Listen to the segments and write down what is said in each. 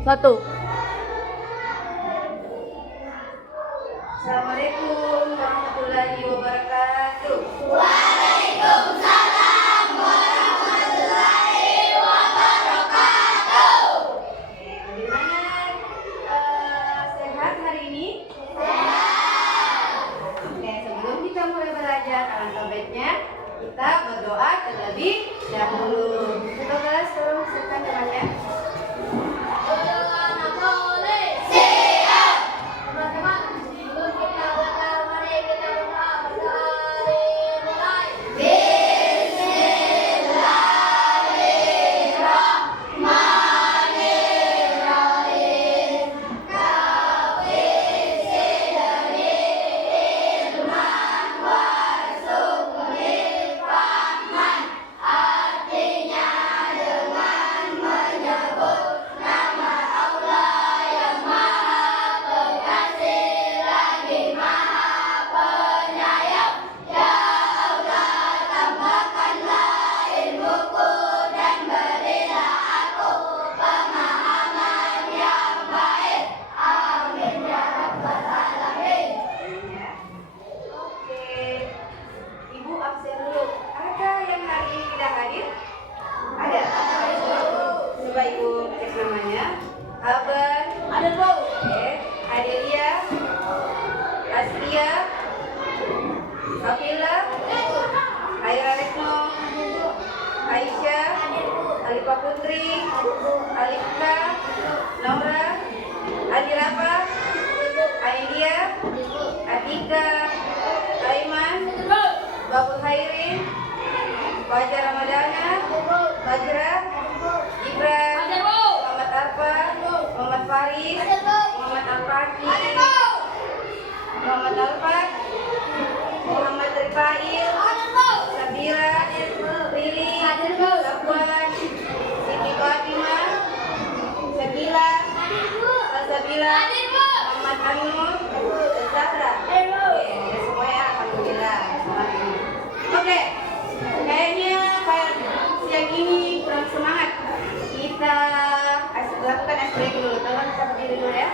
1. Assalamualaikum warahmatullahi wabarakatuh. Waalaikumsalam warahmatullahi wabarakatuh. Bagaimana sehat hari ini? Sehat. Oke, sebelum kita mulai belajar alangkah baiknya kita berdoa terlebih dahulu. Kita kelas tolong siapkan temannya. Berdoa boleh. Siap. Teman-teman, sebelum kita belajar, mari kita berdoa bersama. Mulai. Bismillahirrahmanirrahim. Artinya dengan menyebut nama Allah yang Maha Pengasih lagi Maha Penyayang. Ya Allah, tambahkanlah ilmuku dan berilah aku pemahaman yang baik. Amin ya rabbal alamin. Oke, Ibu absen dulu. Ada yang hari ini tidak hadir? Ada. Coba Ibu cek namanya. Aban. Ada Bu. Oke. Adelia. Aslia. Safila. Aira Retno. Aisyah. Alifa Putri. Alifka. Laura. Adirafa. Aidia. Atika. Aiman. Babul Khairin. Fajar Ramadana. Fajra. Ibra. Muhammad Arfa. Muhammad Faris. Muhammad Al-Faqih. Muhammad Alfat. Muhammad Rifail. Sabira. Lili. Safwan. Siti Fatimah. Sakila. Salsabila. Muhammad Anur. Zahra. Oke, semua ya, alhamdulillah. Oke, kayaknya siang ini kurang semangat. Kita lakukan ice breaking dulu. Tolong kita berdiri dulu ya.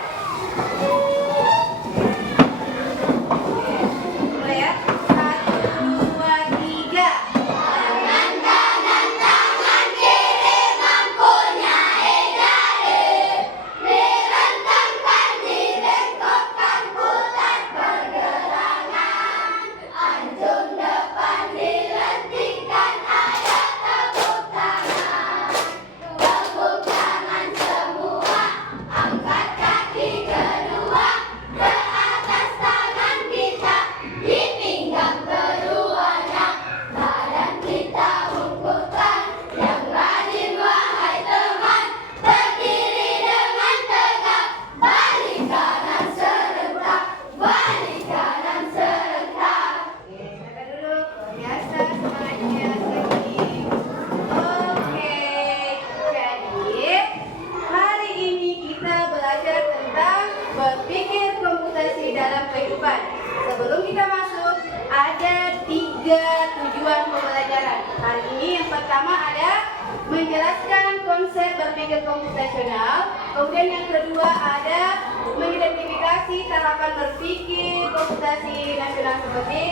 Oke, mulai ya. 1, 2, 3. Tangan kanan, tangan kiri mempunyai jari. Direntangkan, dibengkokkan, putar pergelangan. Anjung depan dilentingkan, ada tepuk tangan. Tepuk tangan semua, angkat kaki kedua. Ke atas tangan kita, di pinggang keduanya. Badan kita ungkutkan, yang rajin wahai teman. Berdiri dengan tegak, balik kanan serentak, balik kanan serentak. Oke, silakan dulu. Biasa semangatnya sekali. Oke, jadi hari ini kita belajar tentang berpikir komputasi dalam kehidupan. Sebelum kita masuk, ada 3 tujuan pembelajaran. Hari ini yang pertama ada menjelaskan konsep berpikir komputasional. Kemudian yang kedua ada mengidentifikasi tahapan berpikir komputasi nasional seperti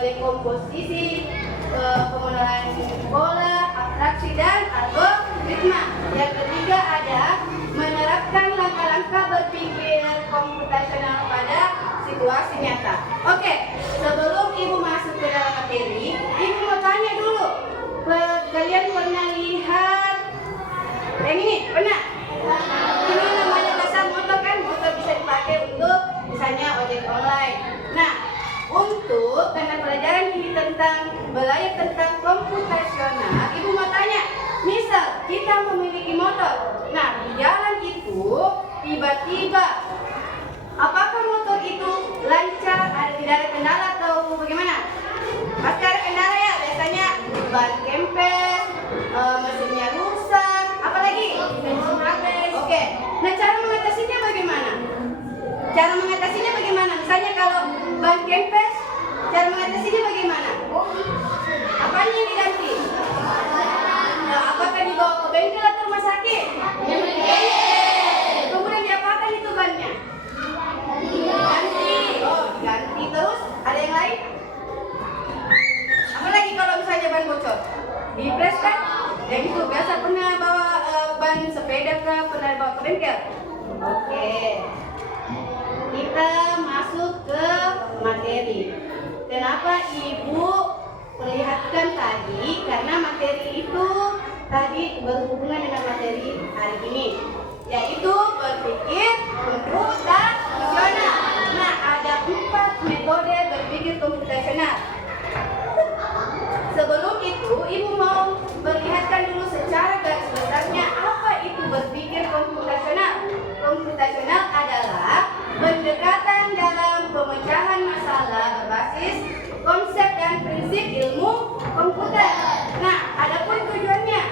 dekomposisi, pemenuhan pola, abstraksi, dan algoritma. Yang ketiga ada menerapkan langkah-langkah berpikir komputasional pada situasi nyata. Oke, sebelum Ibu masuk ke dalam materi, Ibu mau tanya dulu. Kalian pernah lihat yang ini? Pernah? Ini namanya jasa motor kan? Motor bisa dipakai untuk misalnya ojek online. Nah, untuk karena pelajaran ini belajar tentang komputasional, Ibu mau tanya, misal kita memiliki motor. Nah, di jalan itu tiba-tiba apakah motor itu lancar, tidak ada kendala atau bagaimana? Pasti ada kendala ya, biasanya ban kempes, mesinnya rusak, apalagi? Bensin habis. Oke, nah cara mengatasinya bagaimana? Cara mengatasinya bagaimana? Misalnya kalau ban kempes, cara mengatasinya bagaimana? Apanya yang diganti? Nah, apakah dibawa ke bengkel atau rumah sakit? bawa ke bengkel? Oke. Kita masuk ke materi. Kenapa Ibu perlihatkan tadi? Karena materi itu tadi berhubungan dengan materi hari ini, yaitu berpikir komputasional. Nah, ada 4 metode berpikir komputasional. Sebelum itu, Ibu mau perlihatkan dulu secara garis besarnya apa itu berpikir komputasional. Komputasional adalah pendekatan dalam pemecahan masalah berbasis konsep dan prinsip ilmu komputer. Nah, adapun tujuannya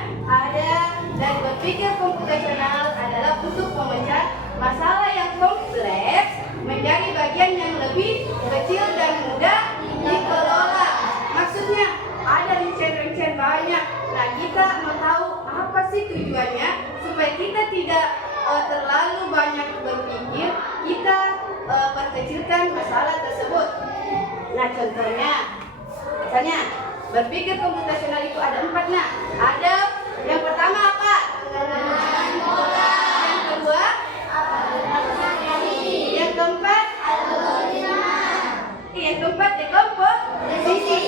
dan berpikir komputasional adalah untuk memecah masalah yang kompleks menjadi bagian yang lebih kecil dan mudah dikelola. Maksudnya ada rincian-rincian banyak. Nah, kita mau tahu apa sih tujuannya supaya kita tidak terlalu banyak berpikir, kita perkecilkan masalah tersebut. Nah, contohnya, misalnya berpikir komputasional itu ada 4. Nah, ada yang pertama apa? Yang kedua? Yang keempat? Yang keempat dekomposisi.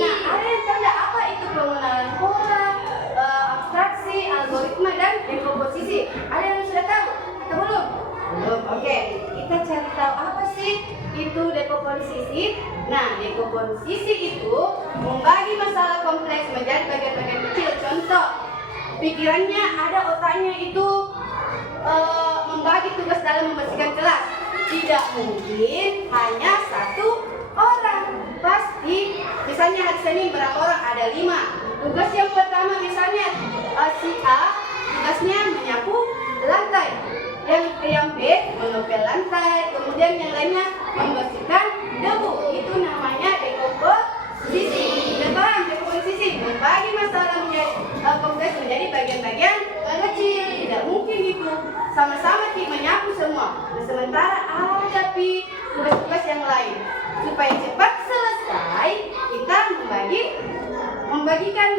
Nah, ada yang tahu nggak apa itu pengenalan pola, abstraksi, algoritma, dan dekomposisi? Ada yang sudah tahu atau belum? Belum. Oke, kita cari tahu apa sih itu dekomposisi. Nah, dekomposisi itu membagi masalah kompleks menjadi bagian-bagian kecil. Contoh, pikirannya ada otaknya itu membagi tugas dalam membersihkan kelas. Tidak mungkin hanya 1 orang. Pasti, misalnya hari Senin berapa orang? Ada 5. Tugas yang pertama misalnya si A, tugasnya menyapu lantai. Yang B mengepel lantai. Kemudian yang lainnya membersihkan debu. Itu namanya dekomposisi. Paham dekomposisi? Membagi masalah kompleks menjadi bagian-bagian kecil. Tidak mungkin itu sama-sama menyapu semua. Nah, sementara ada tugas-tugas yang lain. Supaya cepat selesai, kita membagikan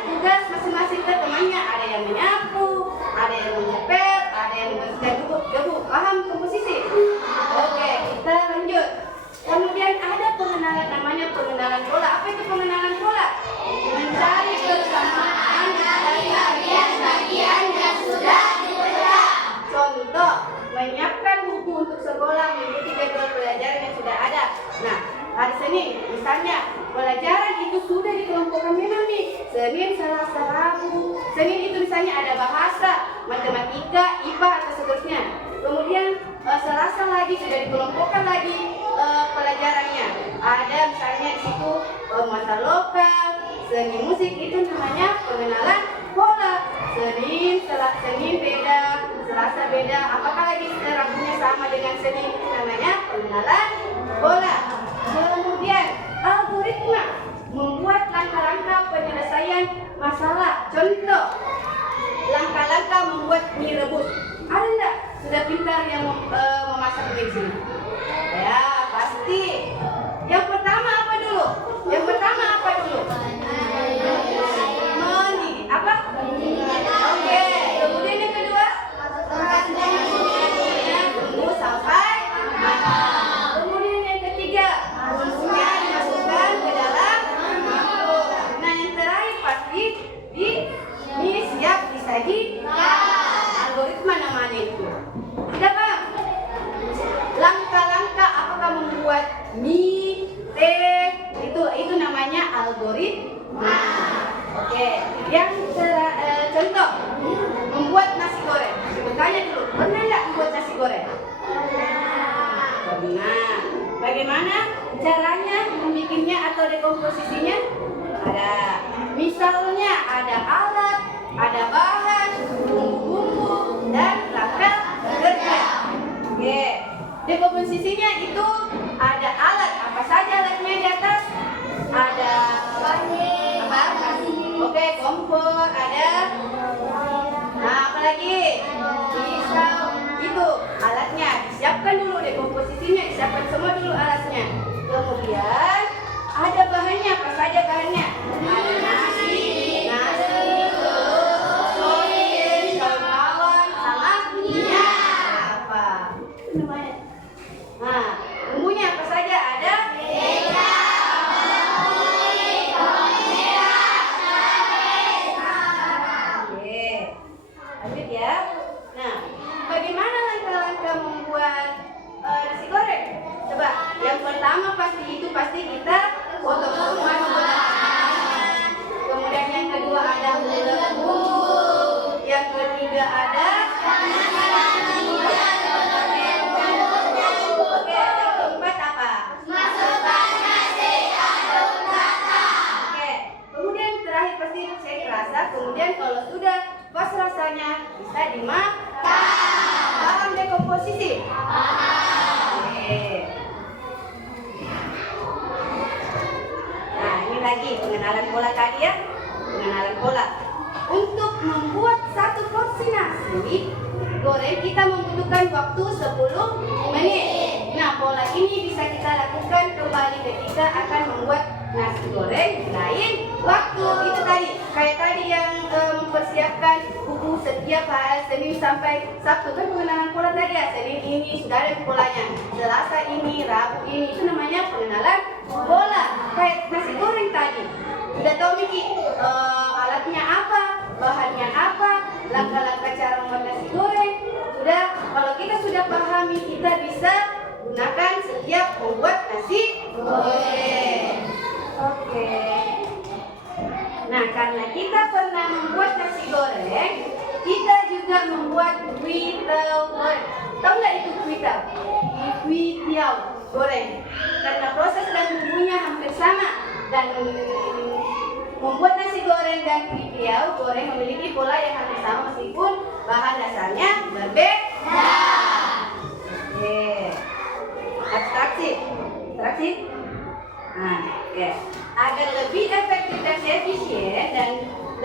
tugas masing-masing ke temannya. Ada yang menyapu, ada yang mengepel, ada yang membersihkan debu. Paham komposisi? Oke, kita lanjut. Kemudian ada namanya pengenalan pola. Apa itu pengenalan pola? Mencari kesamaan dari bagian-bagian yang sudah dipecah. Contoh, menyiapkan buku untuk sekolah, mengikuti jadwal pelajaran yang sudah ada. Nah, hari Senin, misalnya pelajaran itu sudah dikelompokkan memang nih. Senin, Selasa, Rabu. Senin itu misalnya ada bahasa, matematika, IPA atau seterusnya. Kemudian Selasa lagi sudah dikelompokkan lagi pelajarannya. Ada misalnya di situ mata lokal, seni musik, itu namanya pengenalan pola. Senin beda, Selasa beda. Apakah lagi Rabunya sama dengan Senin? Itu namanya pengenalan pola. Kemudian algoritma, membuat langkah-langkah penyelesaian masalah. Contoh, langkah-langkah membuat mie rebus. Ada enggak sudah pintar yang memasak di sini? Ya, pasti. Yang pertama apa dulu? Apa? Oke. Kemudian yang kedua? Tunggu sampai matang. Kemudian yang ketiga, bumbunya dimasukkan ke dalam mangkuk. Nah, yang terakhir pasti mie siap disajikan. Algoritma namanya itu. Sudah paham? Langkah-langkah apakah membuat mie, teh, itu namanya algoritma. Oke, yang contoh membuat nasi goreng. Tanya dulu, pernah nggak membuat nasi goreng? Pernah. Bagaimana caranya membikinnya atau dekomposisinya? Ada. Misalnya ada alat, ada bahan, bumbu-bumbu, dan label kerja. Oke. Dekomposisinya itu ada alat. Apa saja alatnya di atas? Ada apa? Oke, kompor, ada. Nah, apa lagi? Pisau. Itu alatnya. Disiapkan dulu dekomposisinya, disiapkan semua dulu alatnya. Kemudian ada bahannya. Apa saja bahannya? Ada nasi, telur, sosis, daun bawang, juga ada. Oke, yang keempat apa? Masukkan nasi aduk rata. Oke, kemudian terakhir pasti cek rasa. Kemudian kalau sudah pas rasanya bisa dimakan. Paham dekomposisi? Oke. Nah, ini lagi pengenalan pola tadi ya. Pengenalan pola. Untuk membuat satu porsi nasi goreng kita membutuhkan waktu 10 menit. Nah, pola ini bisa kita lakukan kembali ketika akan membuat nasi goreng lain waktu. Itu tadi, kayak tadi yang mempersiapkan buku setiap hari Senin sampai Sabtu kan pengenalan pola tadi ya. Senin ini sudah ada polanya, Selasa ini, Rabu ini, itu namanya pengenalan pola. Kayak nasi goreng tadi, sudah tahu Miki alatnya apa, bahannya apa, langkah-langkah cara membuat nasi goreng. Sudah, kalau kita sudah pahami, kita bisa gunakan setiap membuat nasi goreng. Oke. Nah, karena kita pernah membuat nasi goreng, kita juga membuat kuitiau goreng. Tahu nggak itu kuitiau? Kuitiau goreng. Karena proses dan bumbunya hampir sama, dan membuat nasi goreng dan kuitiau goreng memiliki pola yang hampir sama meskipun bahan dasarnya berbeda. Oke. Abstraksi. Nah, ya. Agar lebih efektif dan efisien dan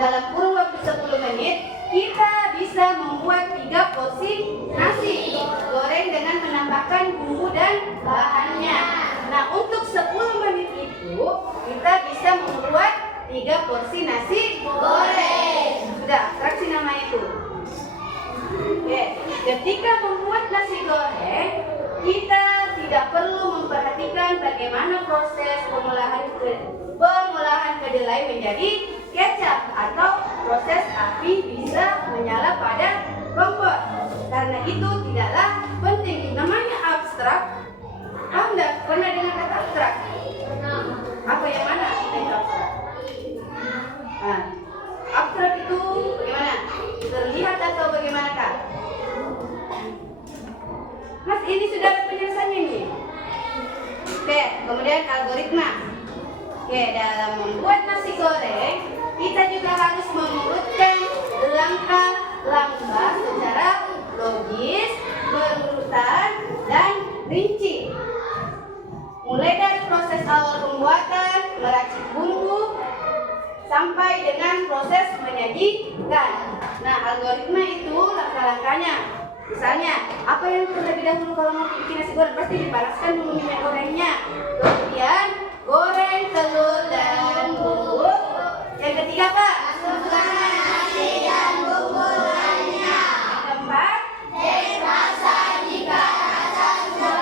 dalam kurun waktu 10 menit, kita bisa membuat 3 porsi nasi goreng dengan menambahkan bumbu dan bahannya. Nah, untuk 10 menit itu kita bisa membuat 3 porsi nasi goreng. Sudah, abstraksi namanya itu. Oke, ketika membuat nasi goreng, kita tidak perlu memperhatikan bagaimana proses pengolahan kedelai menjadi kecap atau proses api bisa menyala pada kompor. Karena itu tidaklah penting. Namanya abstrak. Anda pernah dengar kata abstrak? Apa yang mana itu abstrak? Nah, abstrak itu bagaimana? Terlihat atau bagaimana Kak? Mas, ini sudah ada penjelasannya nih. Oke, kemudian algoritma. Oke, dalam membuat nasi goreng, kita juga harus mengurutkan langkah-langkah secara logis, berurutan, dan rinci. Mulai dari proses awal pembuatan, meracik bumbu, sampai dengan proses menyajikan. Nah, algoritma itu langkah-langkahnya. Misalnya, apa yang terlebih dahulu kalau mau bikin nasi goreng? Pasti dipanaskan dulu minyak gorengnya. Kemudian goreng telur dan bumbu. Yang ketiga Pak, Masukkan nasi dan bumbu lainnya. yang keempat, Cek rasa jika rasa sudah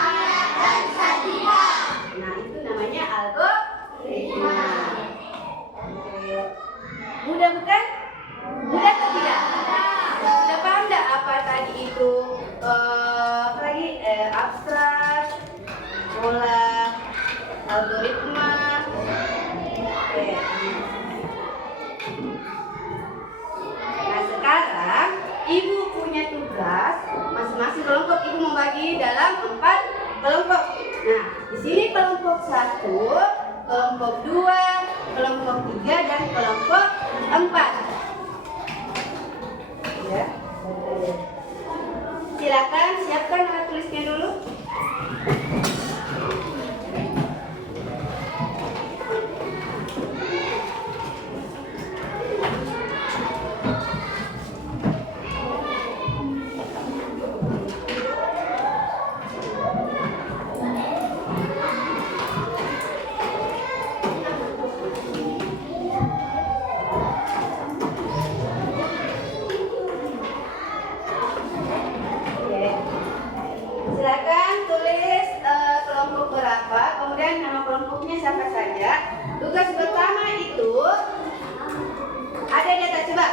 hangat dan sajikan. nah itu namanya algoritma. Oke. Mudah bukan? Mudah atau tidak? Sudah paham nggak apa tadi itu? Apa lagi? Abstrak, pola, algoritma. Oke. Nah, sekarang Ibu punya tugas, masing-masing kelompok Ibu membagi dalam 4 kelompok. Nah, di sini kelompok 1, kelompok 2, kelompok 3, dan kelompok 4. Ya. Silakan siapkan alat tulisnya dulu. Silakan tulis kelompok berapa, kemudian nama kelompoknya siapa saja. Tugas pertama itu ada di atas, coba.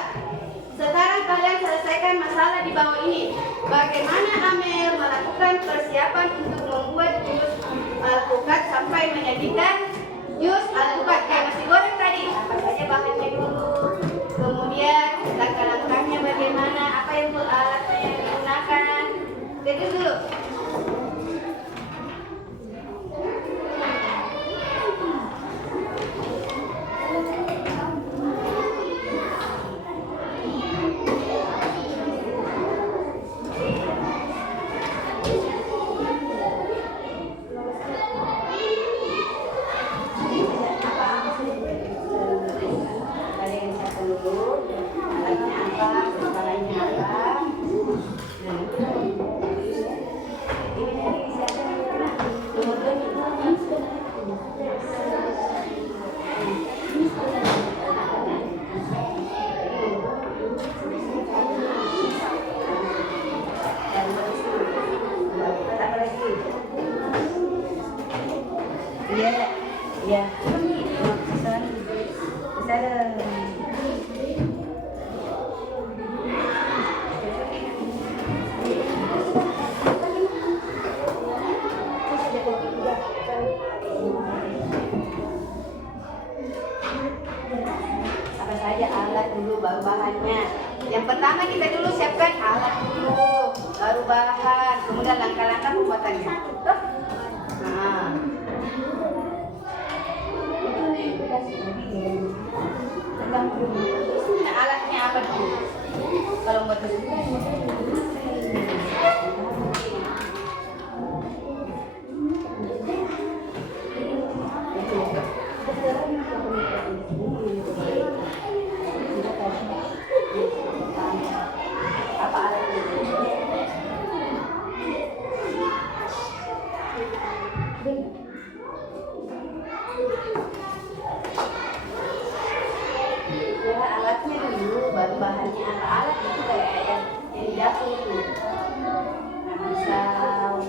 Sekarang kalian selesaikan masalah di bawah ini. Bagaimana Amel melakukan persiapan untuk membuat jus alpukat sampai menjadikan jus alpukat kayak nasi goreng tadi. Apa saja bahannya dulu, kemudian langkah-langkahnya bagaimana. Yang pertama kita dulu siapkan alat dulu, baru bahan, kemudian langkah-langkah pembuatannya. Tuh. Nah. Nah, alatnya apa dulu? Kalau buat apa alatnya? Ya, alatnya dulu, baru bahannya apa alat itu kayak yang di dapur itu. Nah, misal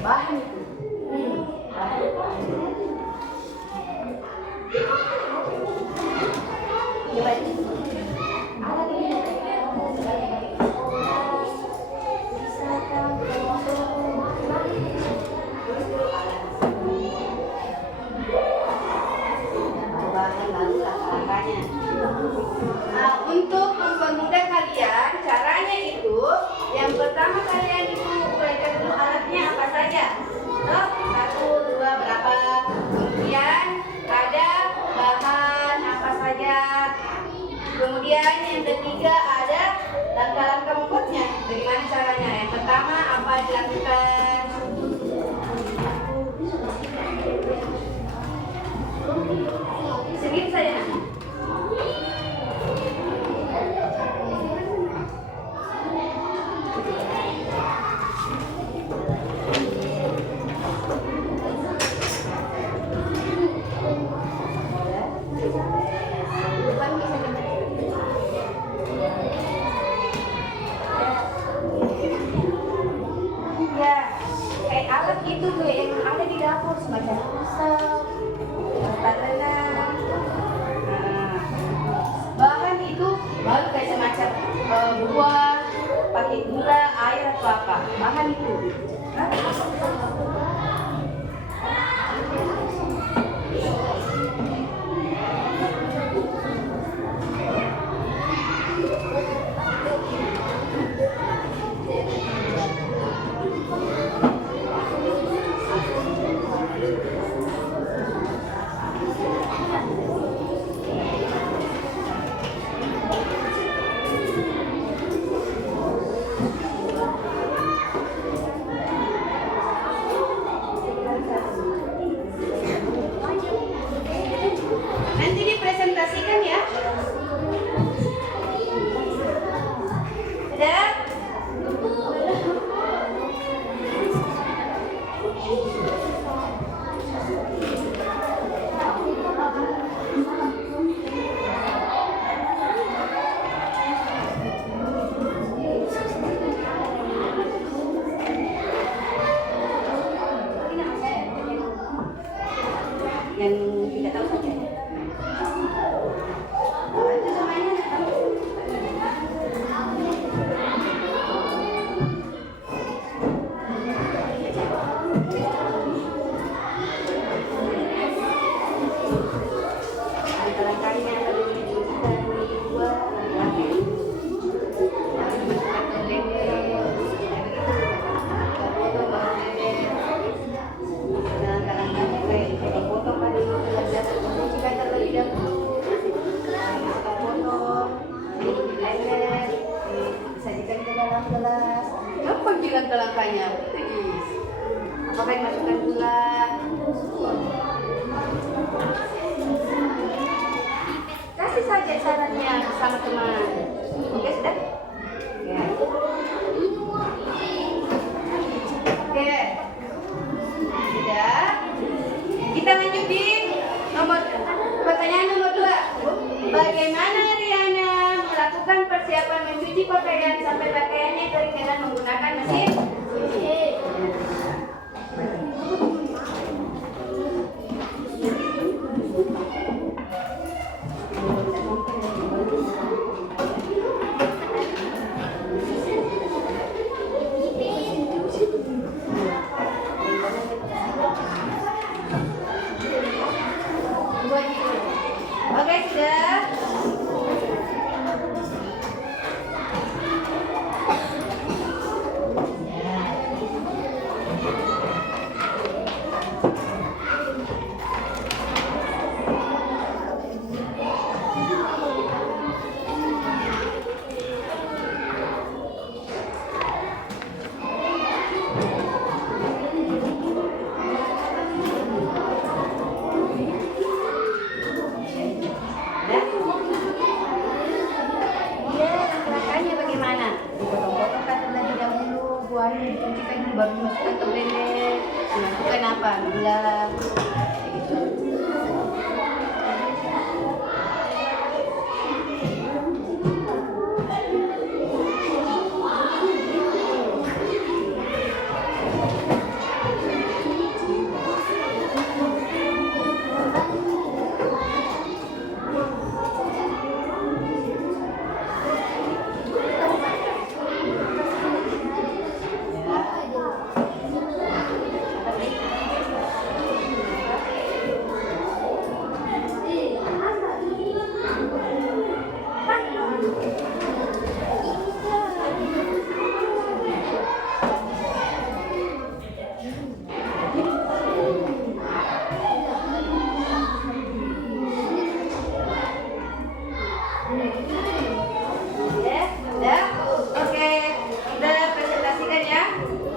bahan itu. Bahan. Coba ini. Alat ini. Bahan lalu langkah-langkahnya. Nah, untuk mempermudah kalian, caranya itu yang pertama kalian itu belajar dulu alatnya apa saja. Loh, 1, 2, berapa. Kemudian ada bahan apa saja. Kemudian yang ketiga ada langkah-langkah membuatnya. Bagaimana caranya? Yang pertama apa dilakukan? Sendiri saja. Ya, kayak alat itu tuh yang ada di dapur semacam pisau, tangan. Bahan itu baru kayak semacam buah, pakai gula, air atau apa. Bahan itu. Hah? Nanti dipresentasikan ya. Sudah? Yang tidak tahu saja. Itu semuanya. Langkah-langkahnya perlu ditunjukkan dua langkah. Langkah-langkahnya kayak foto-foto pada jika terlebih dahulu foto-foto di blender disajikan ke dalam gelas. Apa bilang ke langkahnya? Apakah yang masukkan gula? Kasih saja sarannya sama teman. Oke, sudah? Ya. Oke. Sudah. Kita lanjut di pertanyaan nomor 2. Bagaimana Riana melakukan persiapan mencuci pakaian sampai pakaiannya kering dengan menggunakan mesin cuci? Oke, sudah. dipotong-potong kan terlebih dahulu, buahnya dicucikan dulu baru dimasukkan ke blender. Dimasukkan apa? Gula. Kayak gitu.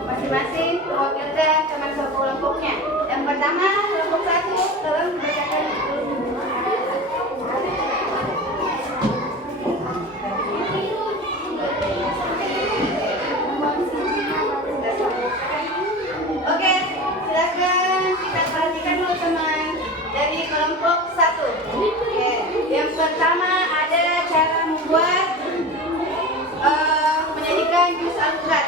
Masing-masing mewakilkan teman kelompoknya. Yang pertama, kelompok 1 tolong membacakan Oke, silakan kita perhatikan dulu teman dari kelompok 1. Oke, yang pertama ada cara membuat menjadikan jus alpukat.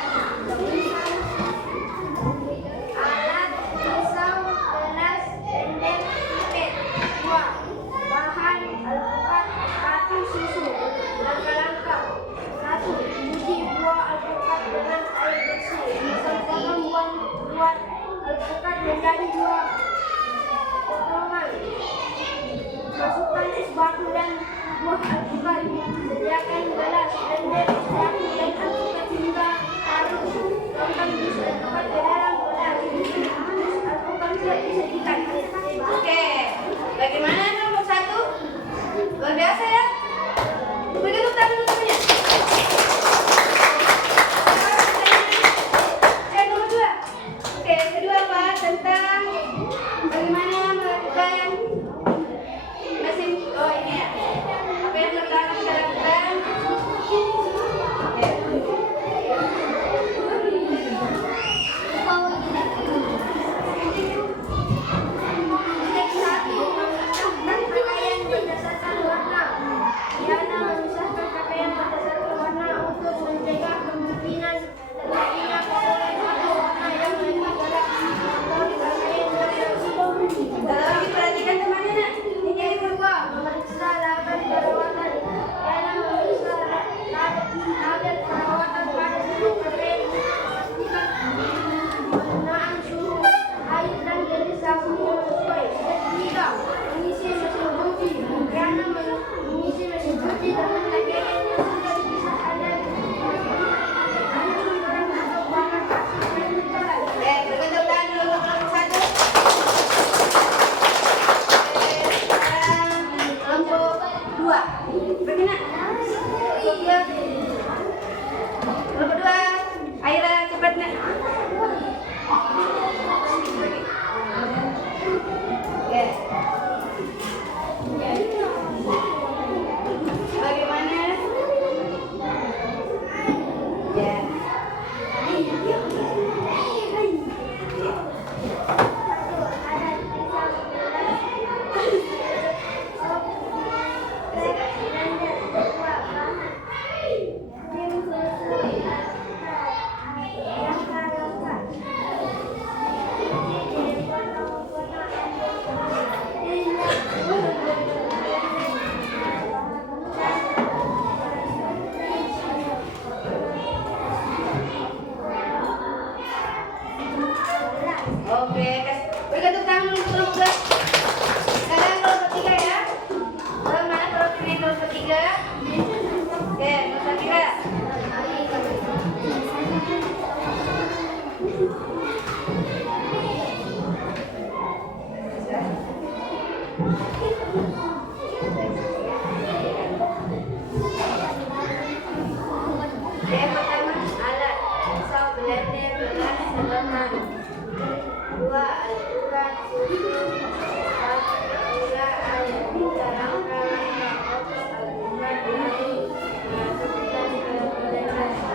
Alat, pisau, gelas, blender, pipet. 2. Bahan alpukat, batu susu. Langkah-langkah. 1. Uji buah alpukat dengan air bersih. Sempurna buat alpukat menjadi 2 potongan. Masukkan es batu dan buah alpukat. Sediakan gelas, blender, es batu dan alpukat hingga halus. Tuangkan jus alpukat ke dalam gelas. Jus alpukat siap disajikan. Oke, bagaimana kelompok 1? Luar biasa ya? Beri tepuk tangan dulu semuanya. Nomor 2. Oke, kedua apa? Tentang bagaimana melakukan mesin. Oh ini ya. Apa yang pertama kita lakukan? Oke. Pakaian berdasarkan warna. Diana memisahkan pakaian berdasarkan warna untuk mencegah kemungkinan terjadinya perolehan satu warna yang lebih dalam pakaian variasi. Tolong diperhatikan teman-teman. Yang kedua, memeriksa label perawatan. Diana memeriksa label perawatan pada seluruh pakaian untuk memastikan penggunaan suhu, air dan jenis sabun yang sesuai. Ketiga, mengisi mesin cuci. Diana mengisi mesin cuci dengan pakaian yang sudah dipisahkan dan menggunakan atau bahan asli yang terbaik. Oke, beri tepuk tangan dulu untuk kelompok 1. Kelompok 2. Bagaimana? Kelompok 2. Aira cepat nak. Oke. Bagaimana? Ya. Oke, beri tepuk tangan untuk kelompok 2. Sekarang kelompok 3 ya. Mana kelompok 3? Oke, kelompok 3. Yang pertama alat, pisau, blender, gelas, sedotan. 2. Alpukat, susu, batu, gula, air. 3. Langkah-langkah potong alpukat lalu masukkan ke blender.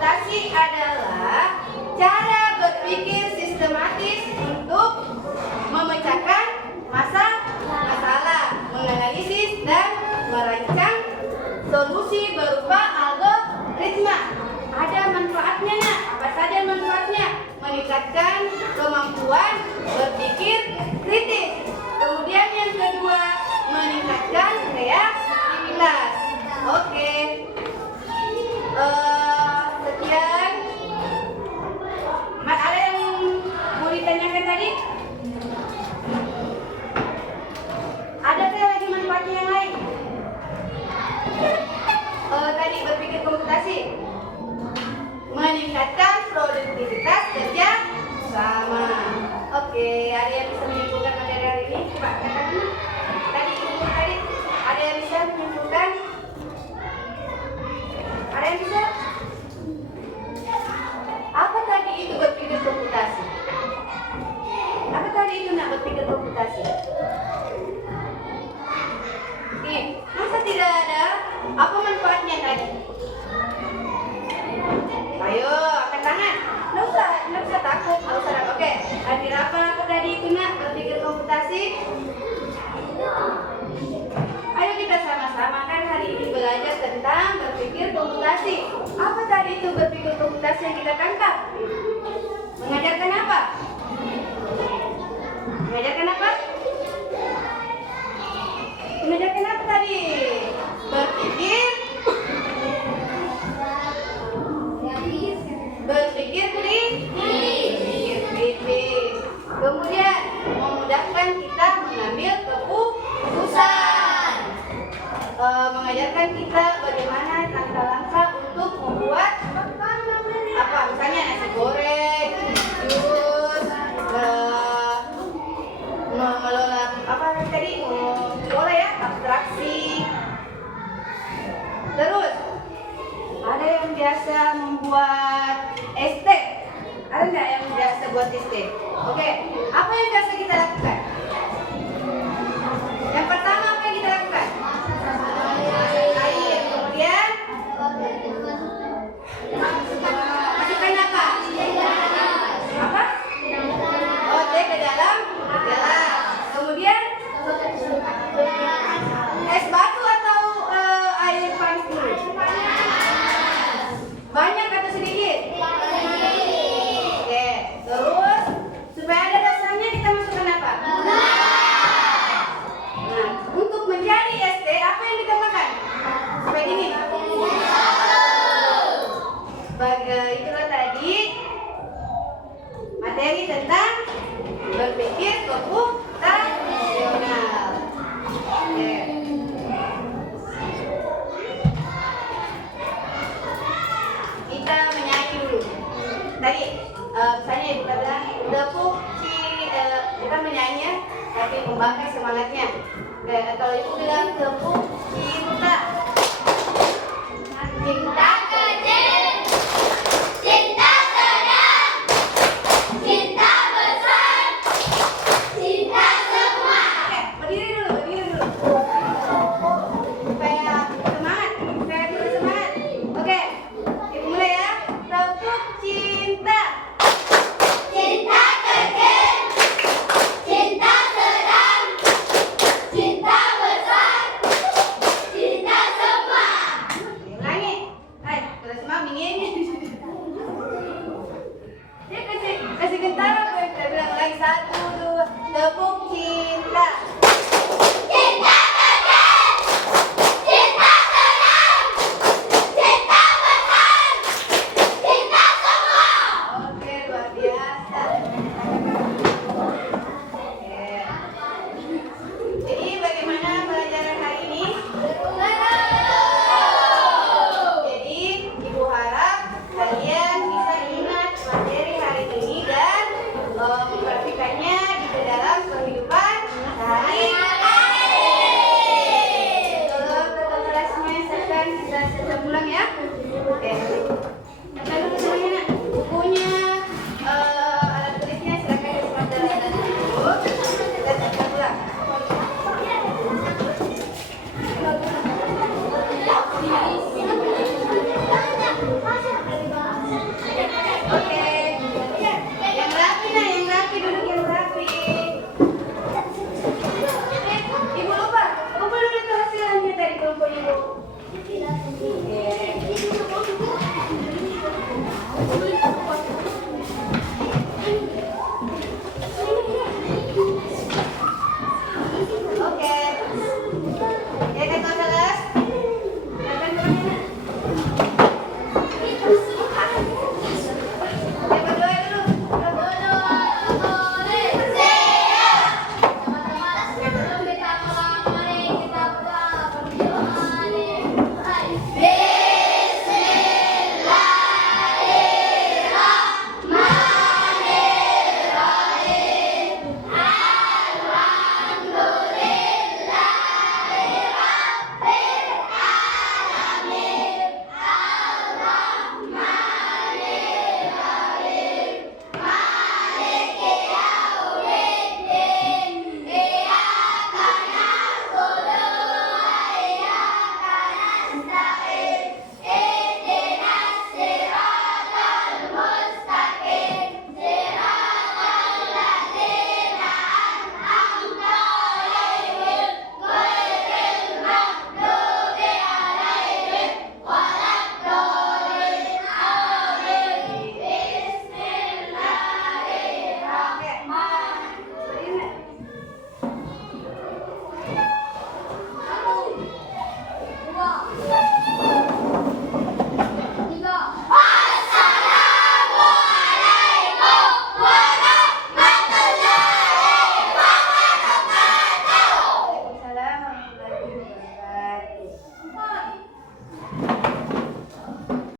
komputasi adalah cara berpikir sistematis untuk memecahkan masalah, menganalisis dan merancang solusi berupa algoritma. Ada manfaatnya, nak. Apa saja manfaatnya? Meningkatkan kemampuan berpikir kritis. Kemudian yang kedua, meningkatkan kreativitas. Oke. Sekian. Ada yang mau ditanyakan tadi? Adakah lagi manfaatnya yang lain? Tadi berpikir komputasi meningkatkan produktivitas kerja sama. Oke, ada yang bisa menyimpulkan materi hari ini? Coba katakan. Tadi ada yang bisa menyimpulkan? Ada yang bisa? Apa tadi itu berpikir komputasi? Apa tadi itu nak berpikir komputasi? Nih, masa tidak ada? Apa manfaatnya tadi? Ayo, angkat tangan. Nggak usah takut. Oke, hadir apa tadi itu nak berpikir komputasi? Ayo kita sama-sama kan hari ini belajar tentang berpikir komputasi. Apa tadi itu berpikir komputasi yang kita tangkap? Mengajarkan apa? Mengajarkan apa? Mengajarkan apa tadi? Berpikir kritis. Kemudian memudahkan kita mengambil keputusan. Mengajarkan kita bagaimana langkah-langkah untuk membuat apa? Misalnya nasi goreng, jus, mengelola apa tadi? Mengelola ya, abstraksi. Terus ada yang biasa membuat ST. Ada nggak yang biasa buat ST? Oke, apa yang biasa kita lakukan? Yang pertama apa yang kita lakukan? Air. Kemudian masukkan apa? Apa? Oh, teh ke dalam gelas. Kemudian es batu atau air panas dulu? Banyak atau sedikit? Oke, terus supaya ada rasanya kita masukkan apa? Nah, untuk menjadi ST apa yang ditambahkan? Supaya gini. Itulah tadi materi tentang berpikir komputasional. Oke. Kita menyanyi dulu. Tadi misalnya kita bilang tepuk kita menyanyi tapi membakar semangatnya. Kalau ibu bilang tepuk cinta. Cinta kecil, cinta sedang, cinta besar, cinta semua. Oke, berdiri dulu. Supaya semangat, supaya terus semangat. Oke, ibu mulai ya. Tepuk cinta. Cinta kecil, cinta sedang, cinta besar, cinta semua. Ulangi. Hai, terus semua bingin. Dia kasih gentar apa yang kita bilang lagi 1, 2, tepuk cinta.